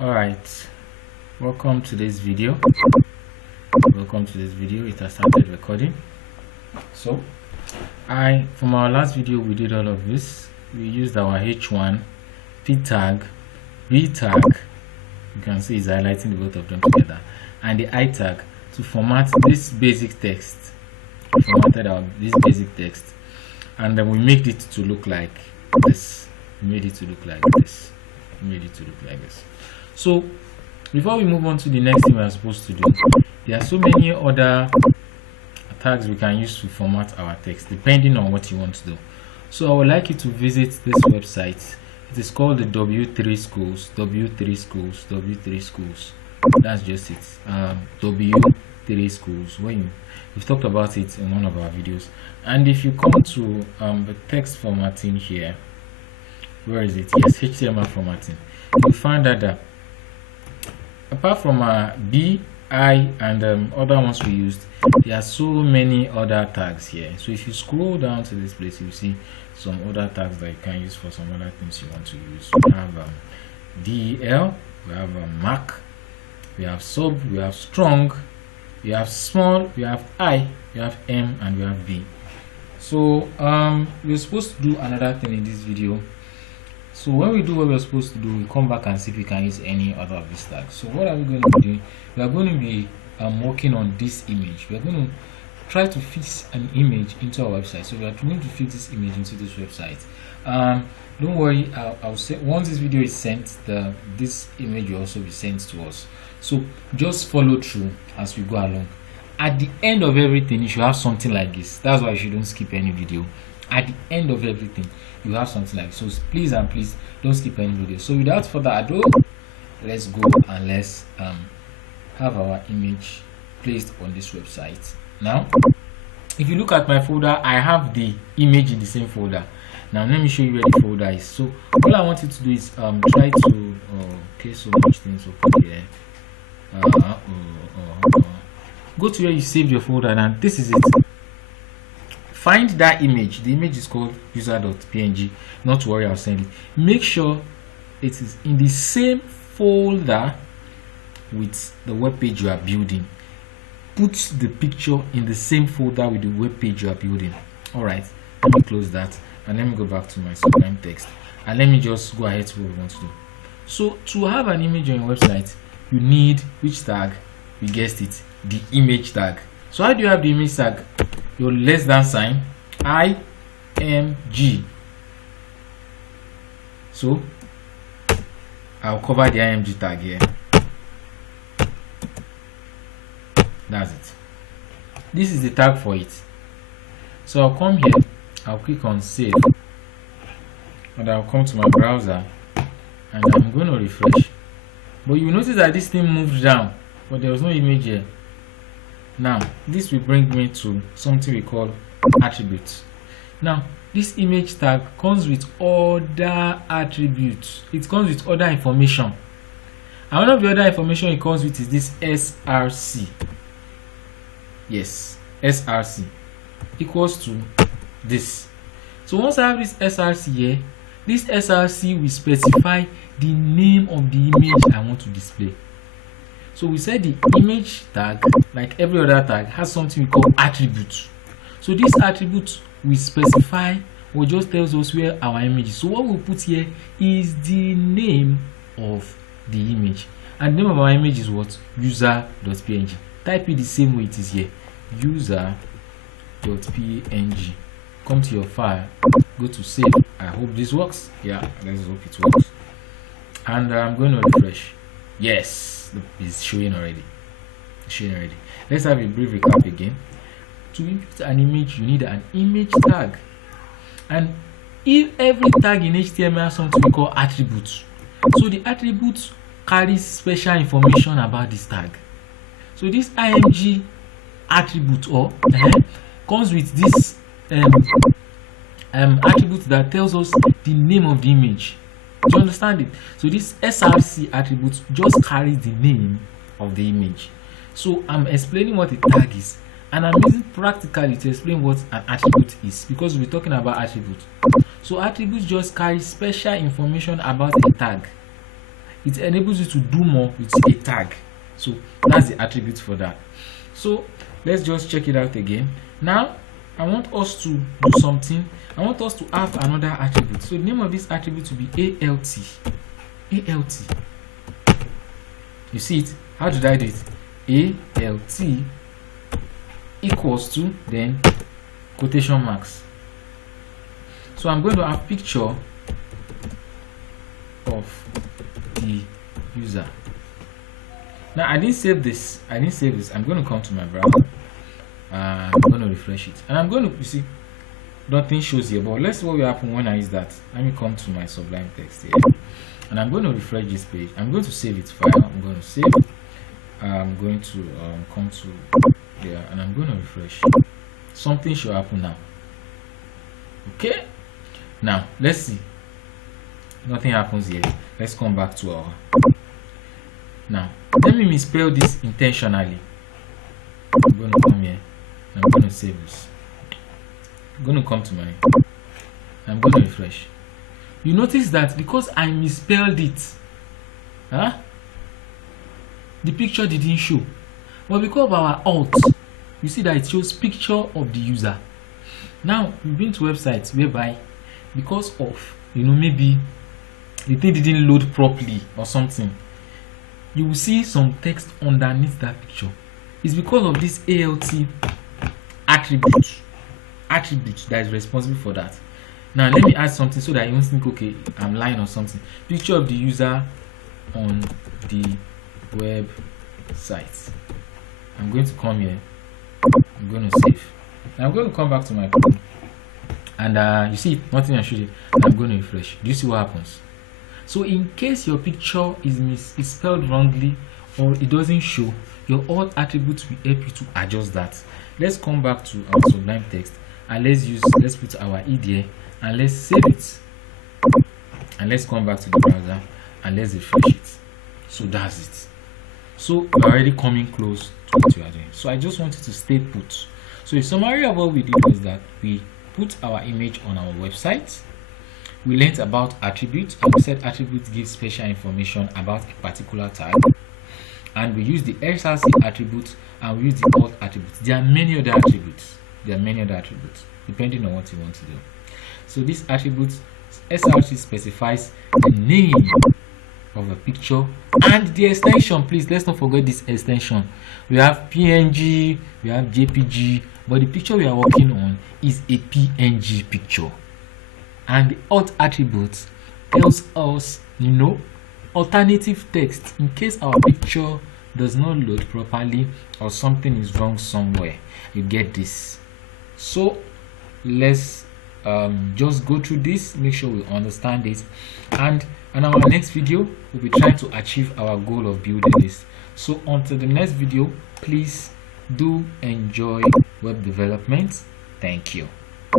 Alright, welcome to this video. It has started recording. So from our last video we did all of this. We used our H1, P tag, B tag, you can see it's highlighting the both of them together, and the I tag to format this basic text. We formatted out this basic text, and then we made it to look like this. So before we move on to the next thing we are supposed to do, there are so many other tags we can use to format our text depending on what you want to do. So I would like you to visit this website. It is called the W3 Schools. That's just it. W3 Schools. We've talked about it in one of our videos. And if you come to the text formatting here, where is it? Yes, HTML formatting. You find that apart from B, I, and other ones we used, there are so many other tags here. So if you scroll down to this place, you see some other tags that you can use for some other things you want to use. We have DEL, we have Mac, we have sub, we have strong, we have small, we have I, we have M, and we have V. So we're supposed to do another thing in this video. So when we do what we're supposed to do, we come back and see if we can use any other of these tags. So what are we going to be doing? We are going to be working on this image. We are going to try to fix an image into our website. So we are going to fix this image into this website. Don't worry, I'll say once this video is sent, this image will also be sent to us. So just follow through as we go along. At the end of everything, you should have something like this. That's why you shouldn't skip any video. At the end of everything, you have something like this. So please don't skip any video. So without further ado, let's go and let's have our image placed on this website. Now if you look at my folder, I have the image in the same folder. Now let me show you where the folder is. So all I want you to do is try to okay, so much things open here. Go to where you saved your folder, and this is it. Find that image. The image is called user.png. Not to worry, I'll send it. Make sure it is in the same folder with the web page you are building. Put the picture in the same folder with the web page you are building. Alright, let me close that and let me go back to my sublime text, and let me just go ahead to what we want to do. So to have an image on your website, you need which tag? We guessed it, the image tag. So how do you have the image tag? Your less than sign, IMG. So I'll cover the IMG tag here. That's it. This is the tag for it. So I'll come here, I'll click on save, and I'll come to my browser and I'm going to refresh. But you notice that this thing moved down, but there was no image here. Now this will bring me to something we call attributes. Now this image tag comes with other attributes. It comes with other information, and one of the other information it comes with is this src. Yes, src equals to this. So once I have this src here, this src will specify the name of the image I want to display. So we said the image tag, like every other tag, has something we call attributes. So this attribute will specify or just tells us where our image is. So what we'll put here is the name of the image, and the name of our image is what? User.png. Type it the same way it is here, user.png. Come to your file, go to save. I hope this works. Yeah, let's hope it works. And I'm going to refresh. Yes, it's showing already. Let's have a brief recap again. To input an image, you need an image tag, and if every tag in HTML has something we call attributes. So the attributes carries special information about this tag. So this IMG attribute comes with this attribute that tells us the name of the image. Do you understand it? So this src attribute just carries the name of the image. So I'm explaining what a tag is, and I'm using practically to explain what an attribute is, because we're talking about attributes. So attributes just carry special information about a tag. it enables you to do more with a tag. So that's the attribute for that. So let's just check it out again. Now I want us to do something. I want us to have another attribute. So the name of this attribute will be alt. Alt. You see it? How did I do it? Alt equals to, then quotation marks. So I'm going to have picture of the user. Now I didn't save this. I'm going to come to my browser. I'm going to refresh it, and I'm going to, you see, nothing shows here. But let's see what will happen when I use that. Let me come to my Sublime Text here, and I'm going to refresh this page. I'm going to save it file. I'm going to save. I'm going to come to there, and I'm going to refresh. Something should happen now. Okay. Now let's see. Nothing happens yet. Let's come back to our. Now let me misspell this intentionally. I'm going to come here. I'm going to save this. I'm going to come to my. I'm going to refresh. You notice that because I misspelled it, the picture didn't show. But because of our alt, you see that it shows picture of the user. Now we've been to websites whereby, because of, maybe the thing didn't load properly or something, you will see some text underneath that picture. It's because of this alt attribute that is responsible for that. Now let me add something so that you don't think, okay, I'm lying or something. Picture of the user on the website. I'm going to come here. I'm going to save. Now I'm going to come back to my code, and you see nothing I showed you. I'm going to refresh. Do you see what happens? So in case your picture is spelled wrongly or it doesn't show, your alt attribute will help you to adjust that. Let's come back to our Sublime Text, and let's put our id here, and let's save it, and let's come back to the browser and let's refresh it. So that's it. So we're already coming close to what we are doing. So I just wanted to stay put. So a summary of what we did was that we put our image on our website. We learned about attributes, and we said attributes give special information about a particular tag. And we use the SRC attribute, and we use the alt attribute. There are many other attributes. Depending on what you want to do. So this attribute, SRC specifies the name of a picture and the extension. Please, let's not forget this extension. We have PNG, we have JPG, but the picture we are working on is a PNG picture. And the alt attribute tells us, alternative text in case our picture does not load properly or something is wrong somewhere. You get this. So let's just go through this, make sure we understand it, and in our next video we'll be trying to achieve our goal of building this. So until the next video, please do enjoy web development. Thank you.